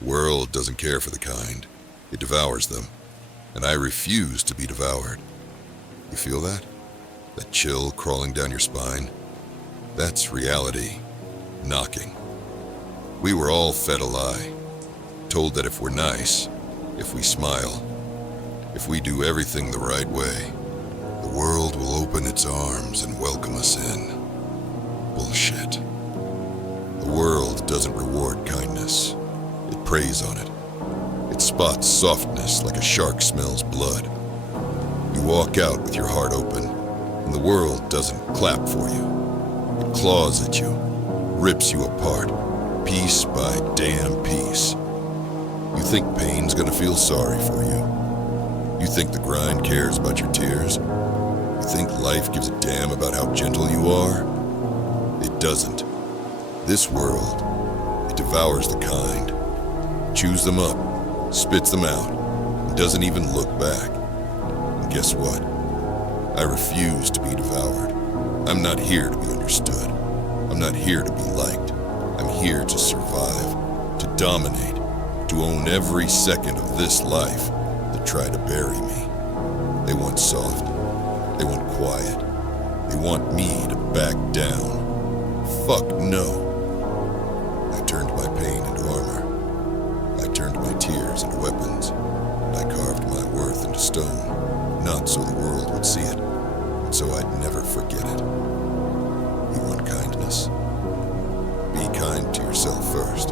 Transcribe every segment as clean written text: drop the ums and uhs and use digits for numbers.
The world doesn't care for the kind. It devours them. And I refuse to be devoured. You feel that? That chill crawling down your spine? That's reality, knocking. We were all fed a lie, told that if we're nice, if we smile, if we do everything the right way, the world will open its arms and welcome us in. Bullshit. The world doesn't reward kindness. It preys on it. It spots softness like a shark smells blood. You walk out with your heart open, and the world doesn't clap for you. It claws at you, rips you apart, piece by damn piece. You think pain's gonna feel sorry for you. You think the grind cares about your tears. You think life gives a damn about how gentle you are. It doesn't. This world, it devours the kind, chews them up, spits them out, and doesn't even look back. And guess what? I refuse to be devoured. I'm not here to be understood. I'm not here to be liked. I'm here to survive, to dominate, to own every second of this life that tried to bury me. They want soft. They want quiet. They want me to back down. Fuck no. I turned my pain into armor. I turned my tears into weapons. I carved my worth into stone, not so the world would see it, but so I'd never forget it. You want kindness? Be kind to yourself first.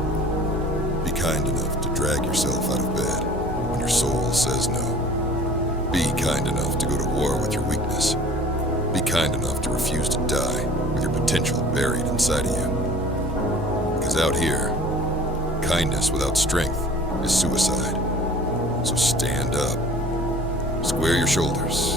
Be kind enough to drag yourself out of bed when your soul says no. Be kind enough to go to war with your weakness. Be kind enough to refuse to die with your potential buried inside of you. Because out here, kindness without strength is suicide. So stand up. Square your shoulders.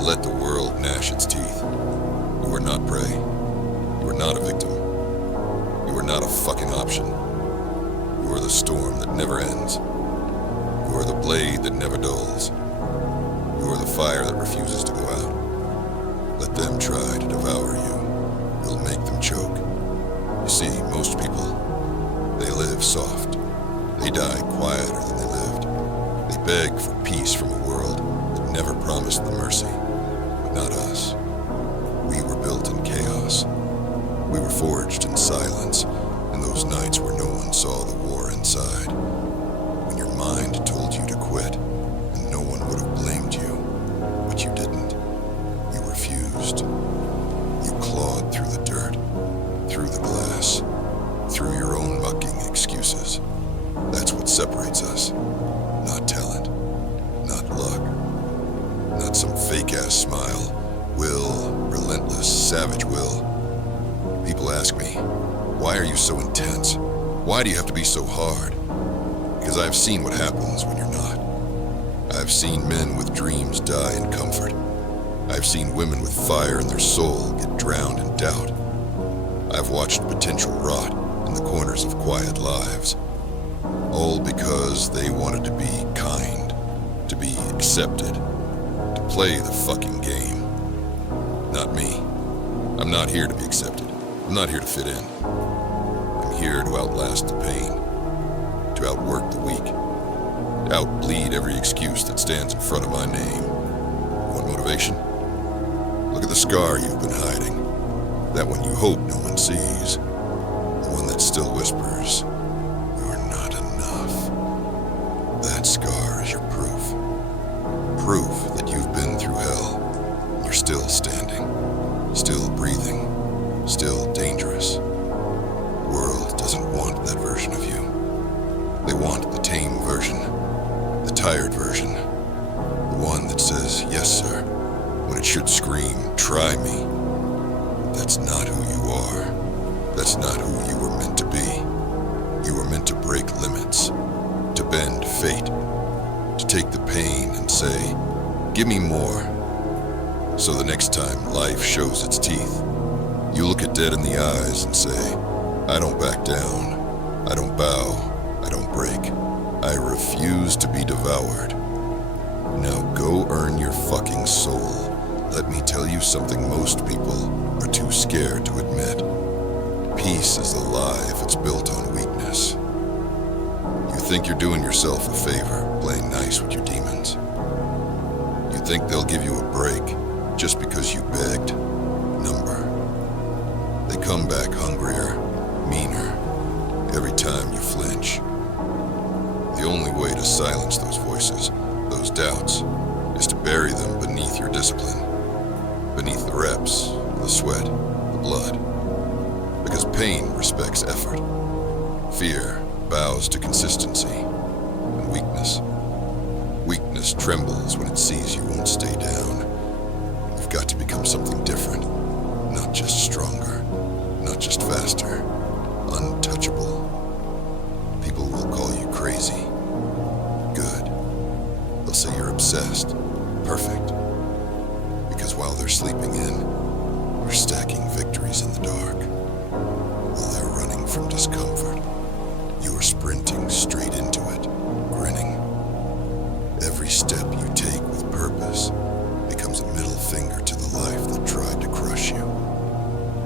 Let the world gnash its teeth. You are not prey. You are not a victim. You are not a fucking option. You are the storm that never ends. You are the blade that never dulls. You are the fire that refuses to go out. Let them try to devour you. You'll make them choke. You see, most people, they live soft. They die quieter than they lived. They beg for peace from a world that never promised them mercy. But not us. We were built in chaos. We were forged in silence, in those nights where no one saw the war inside. When your mind told you to quit, and no one would have blamed you, but you didn't. You refused. You clawed through the dirt, through the glass, through your own mucking excuses. That's what separates us. Not talent, not luck, not some fake-ass smile. Will, relentless, savage will. People ask me, why are you so intense? Why do you have to be so hard? Because I've seen what happens when you're not. I've seen men with dreams die in comfort. I've seen women with fire in their soul get drowned in doubt. I've watched potential rot in the corners of quiet lives. All because they wanted to be kind, to be accepted, to play the fucking game. Not me. I'm not here to be accepted. I'm not here to fit in. I'm here to outlast the pain, to outwork the weak, to outbleed every excuse that stands in front of my name. You want motivation? Look at the scar you've been hiding. That one you hope no one sees. The one that still whispers, "You're not enough." That scar is your proof. Proof that you've been through hell. And you're still standing, still breathing, still dangerous. The world doesn't want that version of you. They want the tame version, the tired version, the one that says, "Yes, sir," when it should scream, "Try me." That's not who you are. That's not who you were meant to be. You were meant to break limits, to bend fate, to take the pain and say, "Give me more." So the next time life shows its teeth, you look it dead in the eyes and say, "I don't back down. I don't bow. I don't break. I refuse to be devoured." Now go earn your fucking soul. Let me tell you something most people are too scared to admit. Peace is a lie if it's built on weakness. You think you're doing yourself a favor, playing nice with your demons. You think they'll give you a break just because you begged. Number. They come back hungrier, meaner, every time you flinch. The only way to silence those voices, those doubts, is to bury them beneath your discipline, beneath the reps, the sweat, the blood. Because pain respects effort. Fear bows to consistency. And weakness trembles when it sees you won't stay down. You've got to become something different, not just stronger, not just faster, untouchable. People will call you crazy. Good. They'll say you're obsessed, perfect. Because while they're sleeping in, you're stacking victories in the dark. While they're running from discomfort, you're sprinting straight into it, grinning. Every step you take with purpose becomes a middle finger to the life that tried to crush you.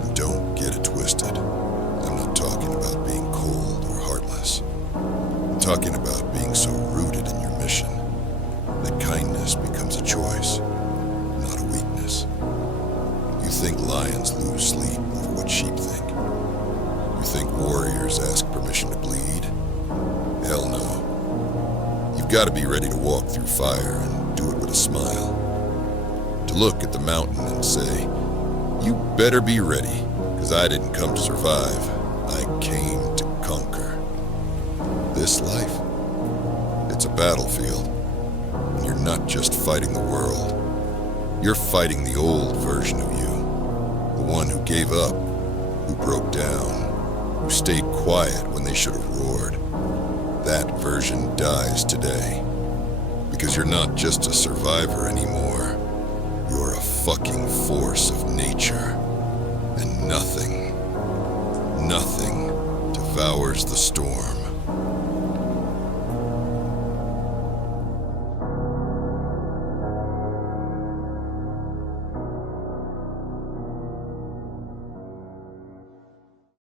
And don't get it twisted. I'm not talking about being cold or heartless. I'm talking about being so rooted in your mission that kindness becomes a choice, not a weakness. You think lions lose sleep over what sheep think. You think warriors ask permission to bleed? Hell no. You've got to be ready to walk through fire and do it with a smile. To look at the mountain and say, you better be ready, because I didn't come to survive. I came to conquer. This life, it's a battlefield. And you're not just fighting the world. You're fighting the old version of you. The one who gave up, who broke down, who stayed quiet when they should have roared. That version dies today. Because you're not just a survivor anymore. You're a fucking force of nature. And nothing devours the storm.